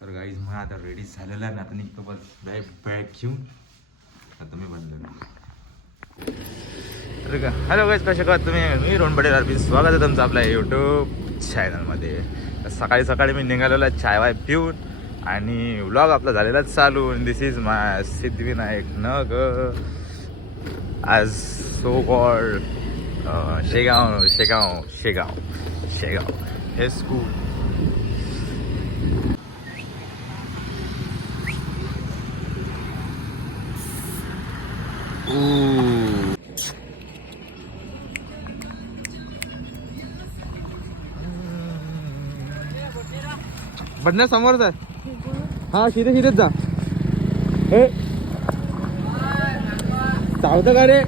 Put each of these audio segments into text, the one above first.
तर गाईज मग आता रेडी झालेला आहे ना, आता निघतो बस बॅग घेऊन. आता मी बनलेलो तर का हॅलो गाईज, कशा आहात तुम्ही? मी रोहन पटेल आरपी, स्वागत आहे तुमचं आपल्या यूट्यूब चॅनलमध्ये. सकाळी सकाळी मी निघालेलो आहे चाय वाय पिऊन आणि व्लॉग आपला झालेला चालू. दिस इज माय सिद्धिविनायक नगर आज सो कॉल्ड शेगाव शेगाव शेगाव शेगाव हे स्कूल. बदल्या समोरच आहे. हा शिरे शिरेच जा. हे चावतं का रे?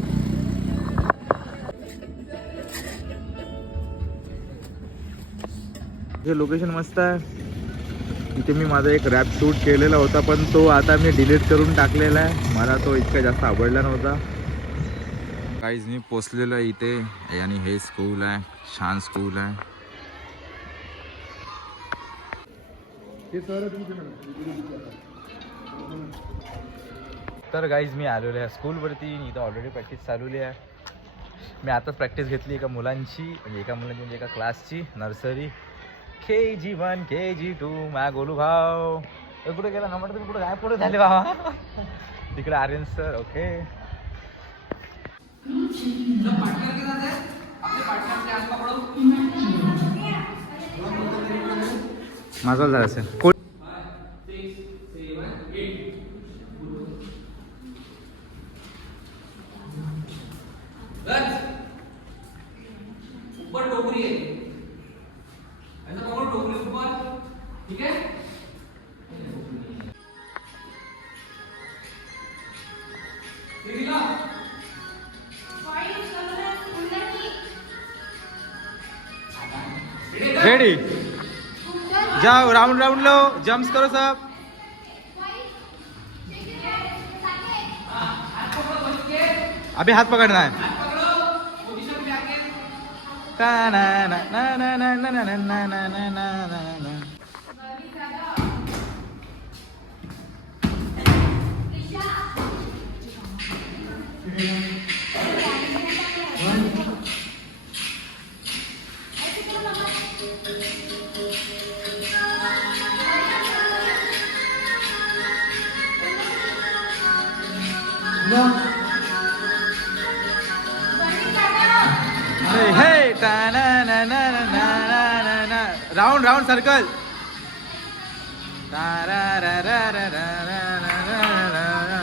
हे लोकेशन मस्त आहे. इथे मी माझा एक रॅप शूट केलेला होता, पण तो आता मी डिलीट करून टाकलेला आहे. मला तो इतका जास्त आवडला नव्हता. काहीच मी पोचलेलो आहे इथे आणि हे स्कूल आहे, छान स्कूल आहे. तर गाईज मी आलेलो आहे स्कूलवरती. इथं ऑलरेडी प्रॅक्टिस चालवली आहे. मी आताच प्रॅक्टिस घेतली एका मुलांची, म्हणजे एका मुलांची म्हणजे एका क्लासची. नर्सरी KG1 KG2 माझा गोलू भाव. कुठे गेला नंबर? तुम्ही कुठे काय पुढे झाले बाबा? तिकडे आर्यन सर. ओके माझा झाला असेल. ऊपर टोकरी है, ऐसा पकड़ो टोकरी ऊपर, ठीक है? रेडी जाओ, राउंड राउंड लो, जंप्स करो सब. अभी हाथ पकड़ना है. ना ना ना ना ना ना ना ना ना ना ना ना ना. Hey, ta na na na na na na na. Round, round, circle. Ta ra ra ra ra ra ra ra ra ra.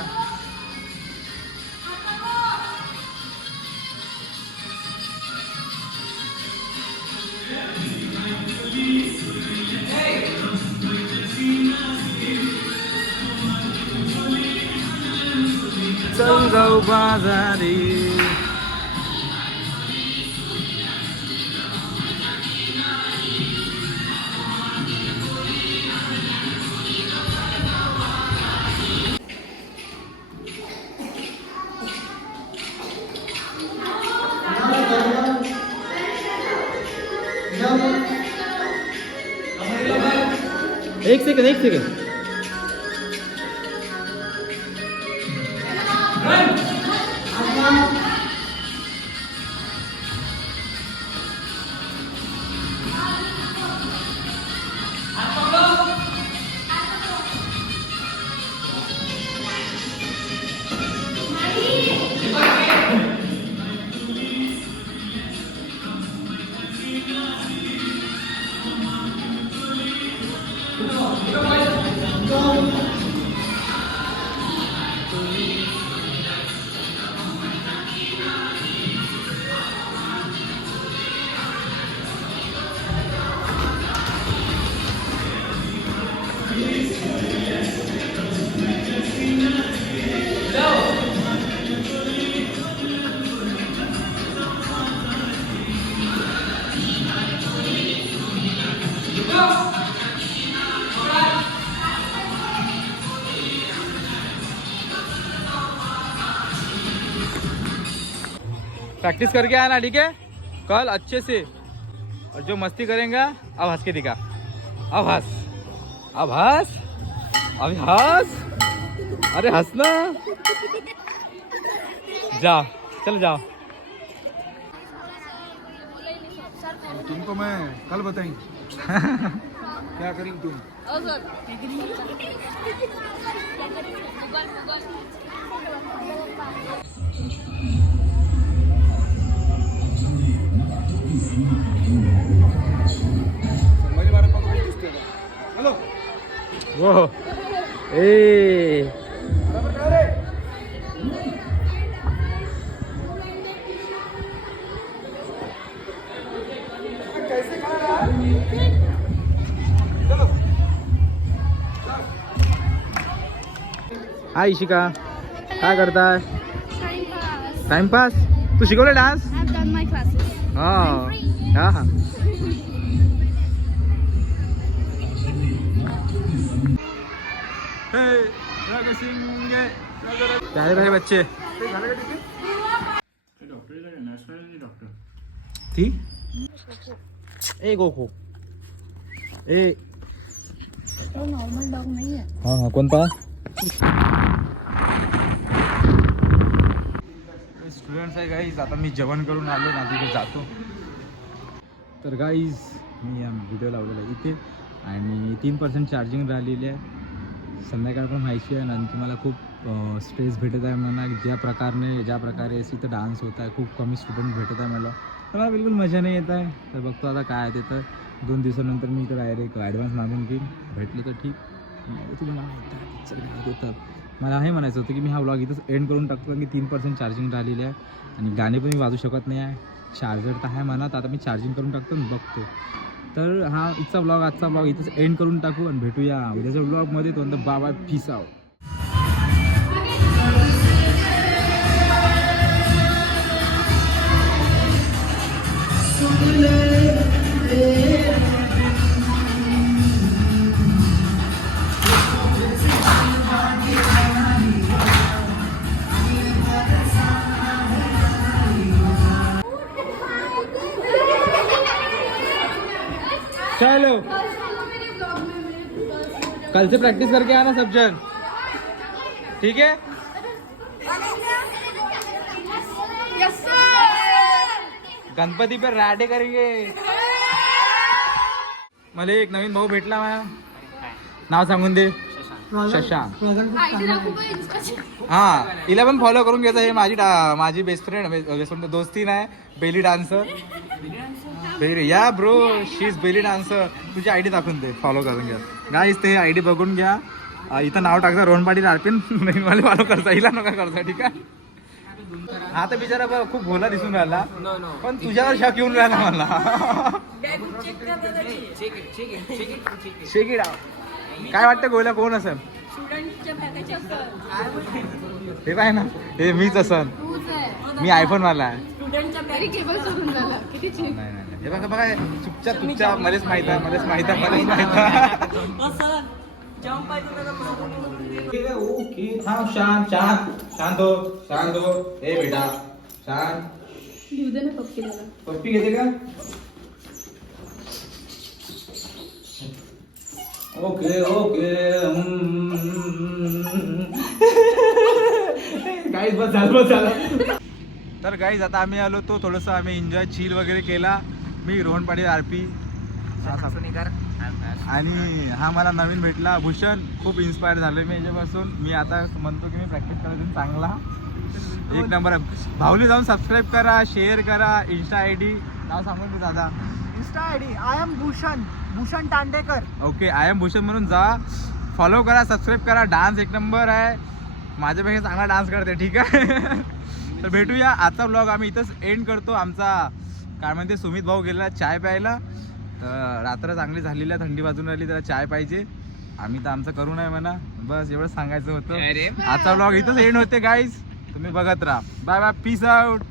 चल जाऊ बाजारी. एक सेकंड एक सेकंड. प्रैक्टिस करके आना, ठीक है? कल अच्छे से, और जो मस्ती करेंगे अब हंस के दिखा. अब हंस. अब हंस, अभी हंस, अरे हंस ना, जा चल जाओ. तुमको मैं कल बताएंगे क्या करेंगे तुम. संभाजी महाराज पकडून दिसते का. हॅलो वो ए बरोबर काय रे. कैसे खा रहा है. चलो हाय इशिका, काय करताय? Time timepass. तू शिकवलं dance? I've done my classes. हा हा. प्यारे प्यारे बच्चे. थी ए गोखो ए तो नॉर्मल डॉग नहीं है. हा हा कोणता? स्टुडंट्स आहे गाईज. आता मी जेवण करून आलो ना, तिथे जातो. तर गाईज मी व्हिडिओ लावलेला आहे इथे आणि 3% चार्जिंग राहिलेली आहे. संध्याकाळ पण व्हायची आहे आणि तुम्हाला खूप स्ट्रेस भेटत आहे म्हणा. ज्या प्रकारे इथं डान्स होत आहे, खूप कमी स्टुडंट भेटत आहे मला बिलकुल मजा नाही येत आहे. तर बघतो आता काय आहे ते. तर 2 दिवसानंतर मी इथं डायरेक्ट ॲडव्हान्स मागून घेईन. भेटलं तर ठीक. तुम्हाला देतं. मला हे म्हणायचं होतं की मी हा व्लॉग इथंच एंड करून टाकतो कारण की 3% चार्जिंग राहिलेली आहे आणि गाणे पण मी वाजू शकत नाही आहे. चार्जर तर आहे म्हणा, तर आता मी चार्जिंग करून टाकतो आणि बघतो. तर हा आजचा व्लॉग इथंच एंड करून टाकू आणि भेटूया उद्याच्या व्लॉगमध्ये. तो बाबा पीस आउट. चलो कल से प्रैक्टिस करके आना सब जन, ठीक है. Yes sir. गणपती पे राडे करेंगे. मला एक नवीन भाऊ भेटला. माझ्या नाव सांगून दे. शशांक. ID दाखवू का Instaची? हा, हिला पण फॉलो करून घ्यायचं. हे माझी बेस्ट फ्रेंड दोस्ती नाही. Belly dancer. या bro, she is belly dancer. तुझी आयडी दाखवून दे, फॉलो करून घ्या गाईज. ते आयडी बघून घ्या. इथं नाव टाकता रोहन पाटील आरपीन. नाही मला फॉलो करता, हिला नका करता, ठीक आहे. हा तर बिचारा खूप भोला दिसून राहिला पण तुझ्यावर शक येऊन राहिला मला. शेक इट आउट. काय वाटतं गोला कोण असेल? हे काय ना, हे मीच असन. मी आयफोन वाला आहे. नाही हे बघा चुपचाप मलाच माहित आहे. ओके थांब. शांत हो. ए बेटा शांत. पप्पी घेते का? ओके गाईज बस झालं. तर गाईज आता आम्ही आलो तो थोडंसं आम्ही एन्जॉय चिल वगैरे केला. मी रोहन पाटील आरपी आणि हा मला नवीन भेटला भूषण. खूप इन्स्पायर झालो मी याच्यापासून. मी आता म्हणतो की मी प्रॅक्टिस करायचं चांगला. एक नंबर आहे. भाऊली जाऊन सबस्क्राईब करा, शेअर करा. इंस्टा ID नाव सांगून दे दादा. Insta ID I am Bhushan Tandekar. Okay, I am Bhushan म्हणून जा, फॉलो करा, सबस्क्राईब करा. डान्स एक नंबर आहे. माझ्यापेक्षा चांगला डान्स करते, ठीक आहे. तर भेटूया. आजचा व्लॉग आम्ही इथंच एंड करतो. आमचा काय म्हणते सुमित भाऊ गेला चाय प्यायला. तर रात्र चांगली झालेली आहे, थंडी वाजून राहिली, त्याला चाय पाहिजे. आम्ही तर आमचं करू नये म्हणा. बस एवढं सांगायचं होतं. आजचा व्लॉग इथंच एंड होते गाईज. तुम्ही बघत राहा. Bye bye, peace out.